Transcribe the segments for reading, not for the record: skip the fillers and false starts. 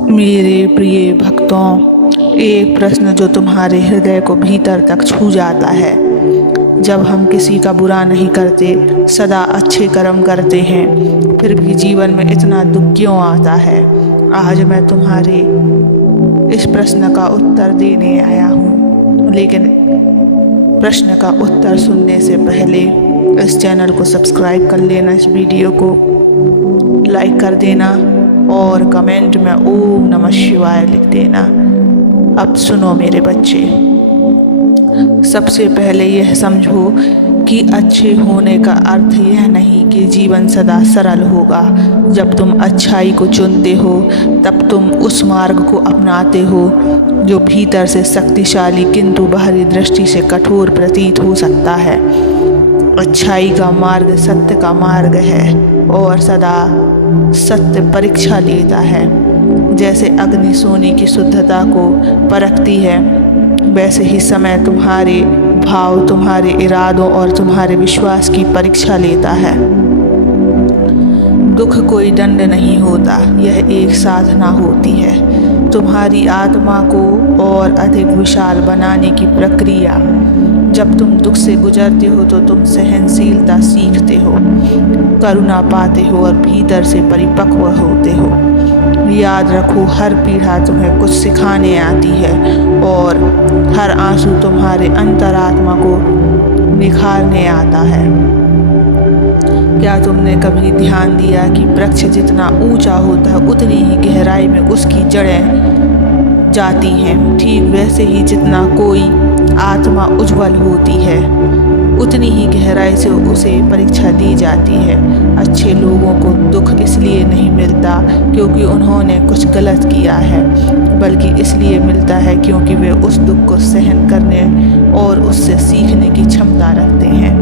मेरे प्रिय भक्तों, एक प्रश्न जो तुम्हारे हृदय को भीतर तक छू जाता है। जब हम किसी का बुरा नहीं करते, सदा अच्छे कर्म करते हैं, फिर भी जीवन में इतना दुख क्यों आता है? आज मैं तुम्हारे इस प्रश्न का उत्तर देने आया हूँ। लेकिन प्रश्न का उत्तर सुनने से पहले इस चैनल को सब्सक्राइब कर लेना, इस वीडियो को लाइक कर देना और कमेंट में ओम नमः शिवाय लिख देना। अब सुनो मेरे बच्चे, सबसे पहले यह समझो कि अच्छे होने का अर्थ यह नहीं कि जीवन सदा सरल होगा। जब तुम अच्छाई को चुनते हो तब तुम उस मार्ग को अपनाते हो जो भीतर से शक्तिशाली किंतु बाहरी दृष्टि से कठोर प्रतीत हो सकता है। अच्छाई का मार्ग सत्य का मार्ग है और सदा सत्य परीक्षा लेता है। जैसे अग्नि सोने की शुद्धता को परखती है, वैसे ही समय तुम्हारे भाव, तुम्हारे इरादों और तुम्हारे विश्वास की परीक्षा लेता है। दुख कोई दंड नहीं होता, यह एक साधना होती है। तुम्हारी आत्मा को और अधिक विशाल बनाने की प्रक्रिया। जब तुम दुख से गुजरते हो तो तुम सहनशीलता सीखते हो, करुणा पाते हो और भीतर से परिपक्व होते हो। याद रखो, हर पीड़ा तुम्हें कुछ सिखाने आती है और हर आंसू तुम्हारे अंतरात्मा को निखारने आता है। क्या तुमने कभी ध्यान दिया कि वृक्ष जितना ऊंचा होता है उतनी ही गहराई में उसकी जड़ें जाती हैं? ठीक वैसे ही जितना कोई आत्मा उज्जवल होती है उतनी ही गहराई से उसे परीक्षा दी जाती है। अच्छे लोगों को दुख इसलिए नहीं मिलता क्योंकि उन्होंने कुछ गलत किया है, बल्कि इसलिए मिलता है क्योंकि वे उस दुख को सहन करने और उससे सीखने की क्षमता रखते हैं।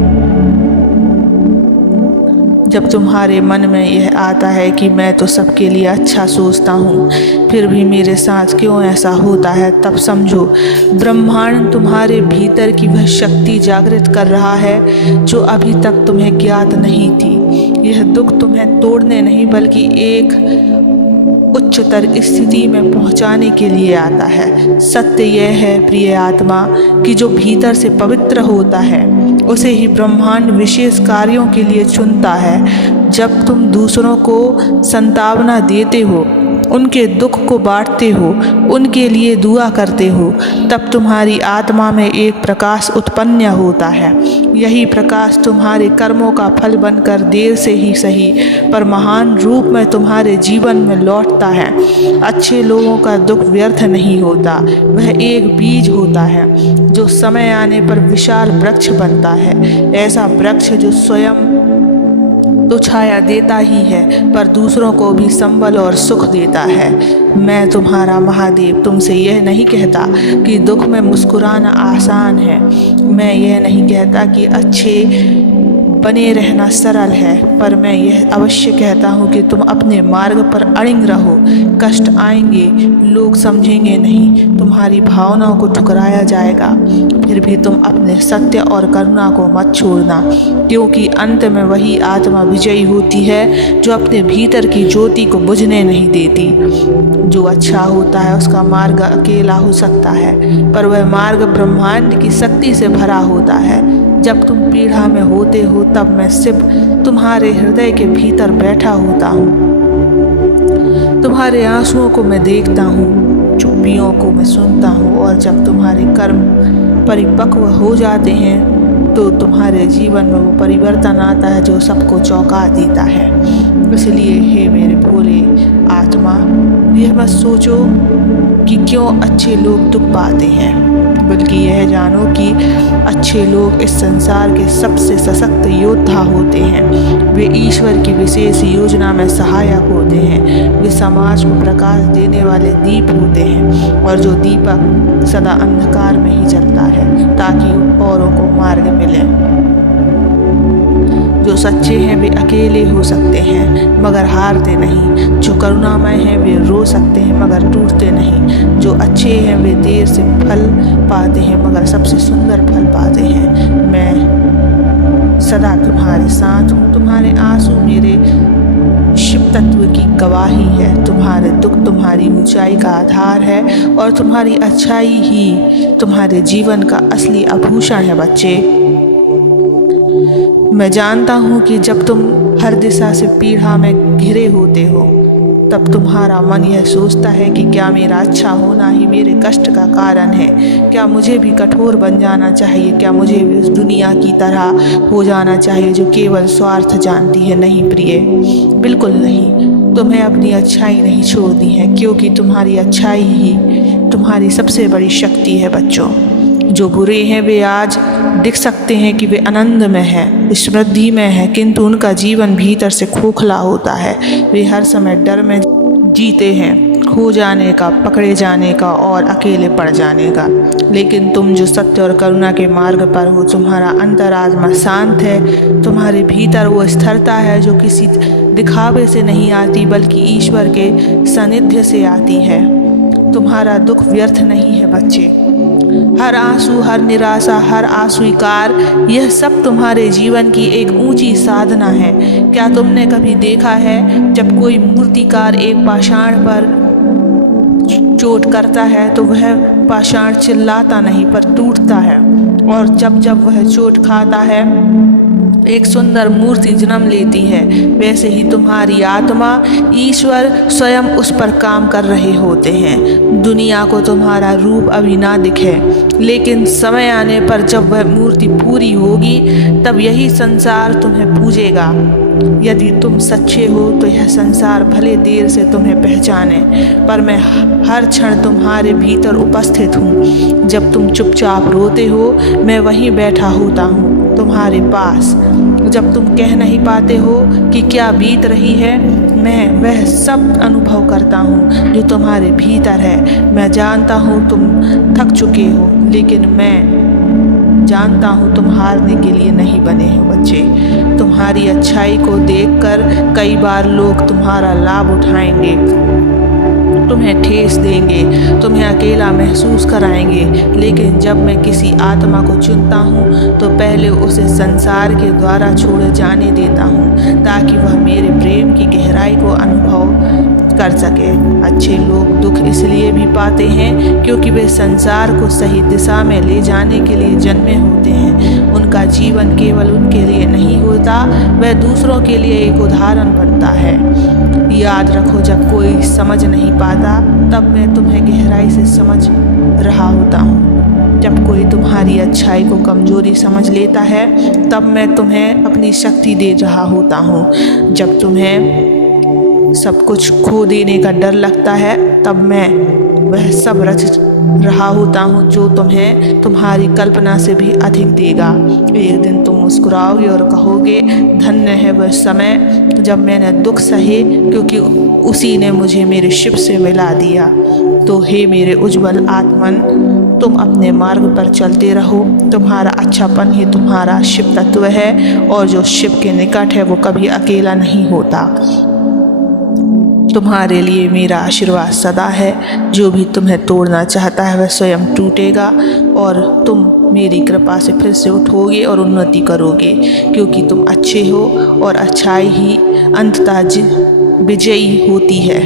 जब तुम्हारे मन में यह आता है कि मैं तो सबके लिए अच्छा सोचता हूँ, फिर भी मेरे साथ क्यों ऐसा होता है, तब समझो ब्रह्मांड तुम्हारे भीतर की वह शक्ति जागृत कर रहा है जो अभी तक तुम्हें ज्ञात नहीं थी। यह दुख तुम्हें तोड़ने नहीं बल्कि एक उच्चतर स्थिति में पहुंचाने के लिए आता है। सत्य यह है प्रिय आत्मा कि जो भीतर से पवित्र होता है उसे ही ब्रह्मांड विशेष कार्यों के लिए चुनता है। जब तुम दूसरों को सांत्वना देते हो, उनके दुख को बांटते हो, उनके लिए दुआ करते हो, तब तुम्हारी आत्मा में एक प्रकाश उत्पन्न होता है। यही प्रकाश तुम्हारे कर्मों का फल बनकर देर से ही सही पर महान रूप में तुम्हारे जीवन में लौटता है। अच्छे लोगों का दुख व्यर्थ नहीं होता, वह एक बीज होता है जो समय आने पर विशाल वृक्ष बनता है। ऐसा वृक्ष जो स्वयं तो छाया देता ही है पर दूसरों को भी संबल और सुख देता है। मैं तुम्हारा महादेव तुमसे यह नहीं कहता कि दुख में मुस्कुराना आसान है। मैं यह नहीं कहता कि अच्छे बने रहना सरल है, पर मैं यह अवश्य कहता हूँ कि तुम अपने मार्ग पर अड़िग रहो। कष्ट आएंगे, लोग समझेंगे नहीं, तुम्हारी भावनाओं को ठुकराया जाएगा, फिर भी तुम अपने सत्य और करुणा को मत छोड़ना, क्योंकि अंत में वही आत्मा विजयी होती है जो अपने भीतर की ज्योति को बुझने नहीं देती। जो अच्छा होता है उसका मार्ग अकेला हो सकता है, पर वह मार्ग ब्रह्मांड की शक्ति से भरा होता है। जब तुम पीड़ा में होते हो तब मैं सिर्फ तुम्हारे हृदय के भीतर बैठा होता हूँ। तुम्हारे आंसुओं को मैं देखता हूँ, चुप्पियों को मैं सुनता हूँ, और जब तुम्हारे कर्म परिपक्व हो जाते हैं तो तुम्हारे जीवन में वो परिवर्तन आता है जो सबको चौंका देता है। इसलिए हे मेरे भोले आत्मा, यह मत सोचो कि क्यों अच्छे लोग दुख पाते हैं, बल्कि यह जानो कि अच्छे लोग इस संसार के सबसे सशक्त योद्धा होते हैं। वे ईश्वर की विशेष योजना में सहायक होते हैं। वे समाज को प्रकाश देने वाले दीप होते हैं, और जो दीपक सदा अंधकार में ही जलता है ताकि औरों को मार्ग मिले। जो सच्चे हैं वे अकेले हो सकते हैं मगर हारते नहीं। जो करुणामय हैं वे रो सकते हैं मगर टूटते नहीं। जो अच्छे हैं वे देर से फल पाते हैं मगर सबसे सुंदर फल पाते हैं। मैं सदा तुम्हारे साथ हूँ। तुम्हारे आंसू मेरे शिव तत्व की गवाही है। तुम्हारे दुख तुम्हारी ऊंचाई का आधार है और तुम्हारी अच्छाई ही तुम्हारे जीवन का असली आभूषण है बच्चे। मैं जानता हूँ कि जब तुम हर दिशा से पीड़ा में घिरे होते हो तब तुम्हारा मन यह सोचता है कि क्या मेरा अच्छा होना ही मेरे कष्ट का कारण है, क्या मुझे भी कठोर बन जाना चाहिए, क्या मुझे भी उस दुनिया की तरह हो जाना चाहिए जो केवल स्वार्थ जानती है। नहीं प्रिय, बिल्कुल नहीं। तुम्हें अपनी अच्छाई नहीं छोड़नी है, क्योंकि तुम्हारी अच्छाई ही तुम्हारी सबसे बड़ी शक्ति है बच्चों। जो बुरे हैं वे आज दिख सकते हैं कि वे आनंद में है, समृद्धि में है, किंतु उनका जीवन भीतर से खोखला होता है। वे हर समय डर में जीते हैं, खो जाने का, पकड़े जाने का और अकेले पड़ जाने का। लेकिन तुम जो सत्य और करुणा के मार्ग पर हो, तुम्हारा अंतरात्मा शांत है, तुम्हारे भीतर वो स्थिरता है जो किसी दिखावे से नहीं आती बल्कि ईश्वर के सानिध्य से आती है। तुम्हारा दुख व्यर्थ नहीं है बच्चे। हर आंसू, हर निराशा, हर अस्वीकार, यह सब तुम्हारे जीवन की एक ऊंची साधना है। क्या तुमने कभी देखा है जब कोई मूर्तिकार एक पाषाण पर चोट करता है तो वह पाषाण चिल्लाता नहीं पर टूटता है, और जब जब वह चोट खाता है एक सुंदर मूर्ति जन्म लेती है। वैसे ही तुम्हारी आत्मा, ईश्वर स्वयं उस पर काम कर रहे होते हैं। दुनिया को तुम्हारा रूप अभी ना दिखे, लेकिन समय आने पर जब वह मूर्ति पूरी होगी तब यही संसार तुम्हें पूजेगा। यदि तुम सच्चे हो तो यह संसार भले देर से तुम्हें पहचाने, पर मैं हर क्षण तुम्हारे भीतर उपस्थित हूँ। जब तुम चुपचाप रोते हो मैं वहीं बैठा होता हूँ तुम्हारे पास। जब तुम कह नहीं पाते हो कि क्या बीत रही है, मैं वह सब अनुभव करता हूँ जो तुम्हारे भीतर है। मैं जानता हूँ तुम थक चुके हो, लेकिन मैं जानता हूँ तुम हारने के लिए नहीं बने हो बच्चे। तुम्हारी अच्छाई को देखकर कई बार लोग तुम्हारा लाभ उठाएंगे, तुम्हें ठेस देंगे, तुम्हें अकेला महसूस कराएंगे, लेकिन जब मैं किसी आत्मा को चुनता हूँ तो पहले उसे संसार के द्वारा छोड़े जाने देता हूँ ताकि वह मेरे प्रेम की गहराई को अनुभव कर सके। अच्छे लोग दुख इसलिए भी पाते हैं क्योंकि वे संसार को सही दिशा में ले जाने के लिए जन्मे होते हैं। उनका जीवन केवल उनके लिए नहीं होता, वह दूसरों के लिए एक उदाहरण बनता है। याद रखो, जब कोई समझ नहीं पाता तब मैं तुम्हें गहराई से समझ रहा होता हूँ। जब कोई तुम्हारी अच्छाई को कमजोरी समझ लेता है तब मैं तुम्हें अपनी शक्ति दे रहा होता हूँ। जब तुम्हें सब कुछ खो देने का डर लगता है तब मैं वह सब रच रहा होता हूँ जो तुम्हें तुम्हारी कल्पना से भी अधिक देगा। एक दिन तुम मुस्कुराओगे और कहोगे, धन्य है वह समय जब मैंने दुख सहे, क्योंकि उसी ने मुझे मेरे शिव से मिला दिया। तो हे मेरे उज्जवल आत्मन, तुम अपने मार्ग पर चलते रहो। तुम्हारा अच्छापन ही तुम्हारा शिव तत्व है, और जो शिव के निकट है वो कभी अकेला नहीं होता। तुम्हारे लिए मेरा आशीर्वाद सदा है। जो भी तुम्हें तोड़ना चाहता है वह स्वयं टूटेगा, और तुम मेरी कृपा से फिर से उठोगे और उन्नति करोगे, क्योंकि तुम अच्छे हो और अच्छाई ही अंततः विजयी होती है।